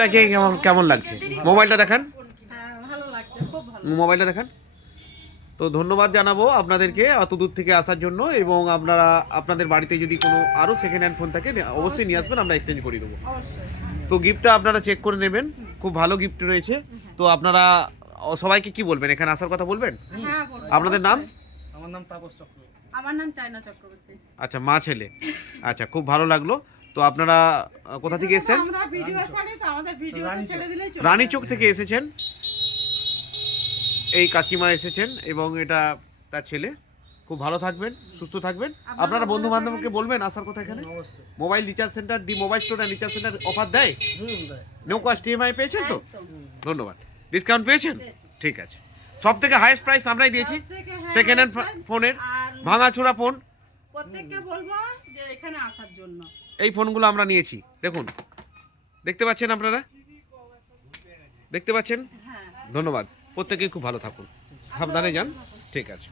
দুধটা খেয়ে কেমন কেমন লাগছে? মোবাইলটা দেখান, হ্যাঁ, ভালো লাগছে, খুব ভালো। মোবাইলটা দেখান। তো ধন্যবাদ জানাবো আপনাদেরকে অত দূর থেকে আসার জন্য, এবং আপনারা আপনাদের বাড়িতে যদি কোনো আরও সেকেন্ড হ্যান্ড ফোন থাকে অবশ্যই নিয়ে আসবেন, আমরা এক্সচেঞ্জ করে দেবো। অবশ্যই। তো গিফটটা আপনারা চেক করে নেবেন, খুব ভালো গিফট রয়েছে। তো আপনারা সবাইকে কি বলবেন, এখানে আসার কথা বলবেন? হ্যাঁ, বলবো, আপনাদের নাম? অবশ্যই। আমার নাম তাপস চক্র। আমার নাম চায়না চক্রবর্তী। আচ্ছা, মা ছেলে। আচ্ছা, খুব ভালো লাগলো। তো আপনারা কোথা থেকে এসেছেন? আমরা ভিডিও ছাড়ি তো আমাদের ভিডিওতে রানীচক। ছেড়ে দিলেই চলে রানীচক থেকে এসেছেন, এই কাকিমা এসেছেন এবং এটা তার ছেলে। খুব ভালো থাকবেন, সুস্থ থাকবেন। আপনারা বন্ধু বান্ধবকে বলবেন আসার কথা এখানে। অবশ্যই। Mobile recharge centre, the mobile store and recharge centre offer দেয়। দেয়। নো কস্ট ইএমআই পেয়েছেন তো? একদম। ধন্যবাদ। ডিসকাউন্ট পেয়েছেন? পেয়েছি। ঠিক আছে। সব থেকে হাইয়েস্ট প্রাইস আমরাই দিয়েছি সবথেকে হ্যাঁ, সেকেন্ড হ্যান্ড ফোনের, আর ভাঙাচোরা ফোন। প্রত্যেককে বলবো যে এখানে আসার জন্য। এই ফোনগুলো আমরা নিয়েছি, দেখুন, দেখতে পাচ্ছেন আপনারা, দেখতে পাচ্ছেন। হ্যাঁ। ধন্যবাদ। প্রত্যেকেই খুব ভালো থাকুন, সাবধানে যান। ঠিক আছে।